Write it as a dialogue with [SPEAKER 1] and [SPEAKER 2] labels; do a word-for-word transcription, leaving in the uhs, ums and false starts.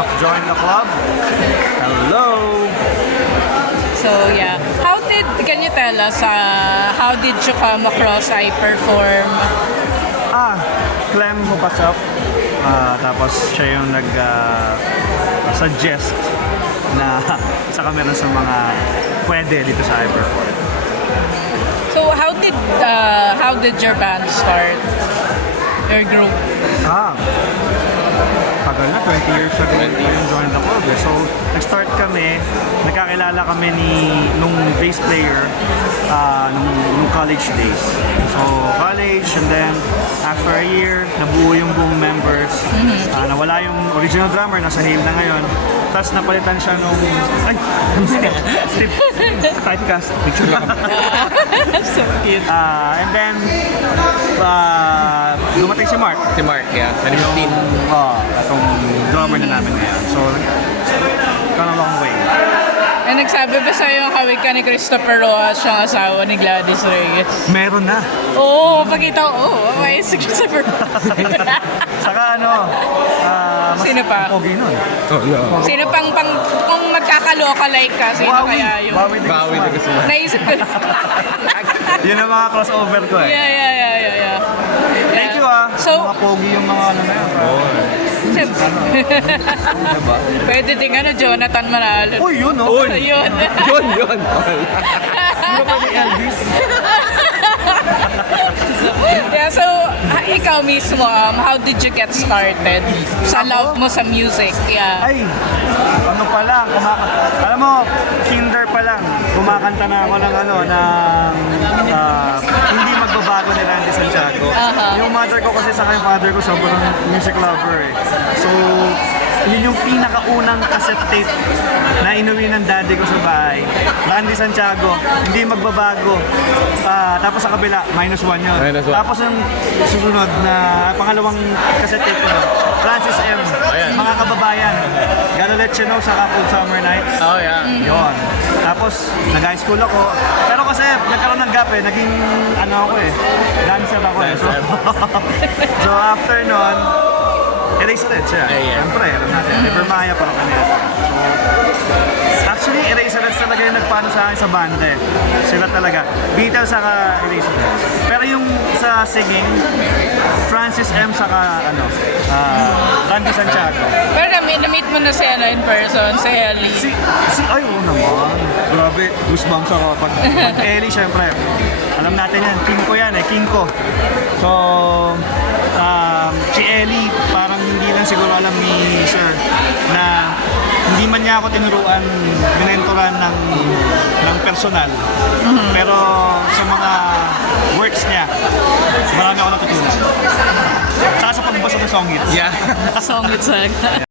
[SPEAKER 1] of Join the Club. Hello!
[SPEAKER 2] So yeah, how did, can you tell us, uh, how did you come across I Perform?
[SPEAKER 1] Ah, Clem Hupasok. Ah, tapos siya yung nag-suggest na sa kamera sa mga pwede dito sa Hyperport.
[SPEAKER 2] So how did, uh, how did your band start? Your group?
[SPEAKER 1] Ah, tagal na, twenty years ago yung Join the Club eh. So, nag-start kami, nagkakilala kami ni, nung bass player, ah, nung, nung college days. So, college, and then, after a year, nabuo yung buong members. Ah, nawala yung original drummer, nasa Hale na ngayon. Tapos napalitan siya nung, ay, Steve, Steve, typecast, picture lang kami.
[SPEAKER 2] So cute.
[SPEAKER 1] Ah, and then, ah, dumating si Mark.
[SPEAKER 3] Si Mark, yeah. twenty fifteen.
[SPEAKER 1] Oh, itong drummer na namin ngayon. So, gone a long way.
[SPEAKER 2] And nagsabi ba sa'yo yung hawig ka ni Christopher Rojas, siyang asawa ni Gladys Reyes?
[SPEAKER 1] Meron na.
[SPEAKER 2] Oo, oh, pagkita ko, oh, okay, si Christopher Rojas.
[SPEAKER 1] Saka ano, ah, mas
[SPEAKER 2] Sino pa?
[SPEAKER 1] pogi nun.
[SPEAKER 3] Oh, yeah.
[SPEAKER 2] Sino pang, pang, kung magkakaloka-like ka, sino
[SPEAKER 1] Wawi.
[SPEAKER 2] kaya yung...
[SPEAKER 1] Wawi din
[SPEAKER 3] Bawi na gusto mo.
[SPEAKER 2] Naisip ko.
[SPEAKER 1] Yun ang mga crossover ko eh.
[SPEAKER 2] Yeah, yeah, yeah, yeah, yeah.
[SPEAKER 1] Thank you ah.
[SPEAKER 2] So,
[SPEAKER 1] mga pogi yung mga ano na yun.
[SPEAKER 2] siyempre,
[SPEAKER 1] Diba?
[SPEAKER 2] pwede din ano, Jonathan Manalo.
[SPEAKER 1] Uy, yun oh.
[SPEAKER 3] Uy!
[SPEAKER 2] Yun.
[SPEAKER 3] Yun, yun.
[SPEAKER 1] Hindi pa ni Elvis.
[SPEAKER 2] Yeah, so, ah, ikaw mismo, um, how did you get started sa love mo sa music? Yeah.
[SPEAKER 1] Ay, ano pa lang, kumakanta. Alam mo, kinder pa lang, kumakanta na ako ng ano, ng ah, hindi magbabago ni Randy Santiago.
[SPEAKER 2] Aha.
[SPEAKER 1] Yung mother ko kasi sa yung father ko, sobrang music lover eh. So, yun yung pinakaunang cassette tape na inuwi ng daddy ko sa bahay. Randy Santiago, hindi magbabago. Ah, tapos sa kabila, minus one yun.
[SPEAKER 3] Minus one.
[SPEAKER 1] Tapos yung susunod na pangalawang cassette tape ko, Francis M.
[SPEAKER 3] Ayan.
[SPEAKER 1] Mga kababayan, Gotta Let You Know sa Couple Summer Nights.
[SPEAKER 3] Oh, yeah.
[SPEAKER 1] Yun. Tapos, nag-high school ako. Pero kasi, nagkaroon ng gap eh. Naging, ano ako eh, dancer ako eh. So, so after nun, Eraserhead siya.
[SPEAKER 3] Ay, yeah.
[SPEAKER 1] Siyempre, alam natin. Never Maya parang kanila. So, actually, Eraserhead talaga yung nagpaano sa akin sa banda eh. Sila talaga. Beatles saka Eraserhead. Pero yung sa singing, Francis M. saka ano, ah, Randy Santiago.
[SPEAKER 2] Pero na-meet, na-meet mo na si ano in person, si Ellie.
[SPEAKER 1] Si, si, ay, oo naman. Grabe, goosebumps ako. Pag, pag Ellie, syempre, alam natin yan, king ko yan eh, king ko. So, um, si Ellie, parang hindi lang siguro alam ni Sir na hindi man niya ako tinuruan, binentoran ng, ng personal. Pero sa mga works niya, marami ako natutunan. Saka sa pagbasa ng song hits.
[SPEAKER 3] Yeah.
[SPEAKER 2] Song it's like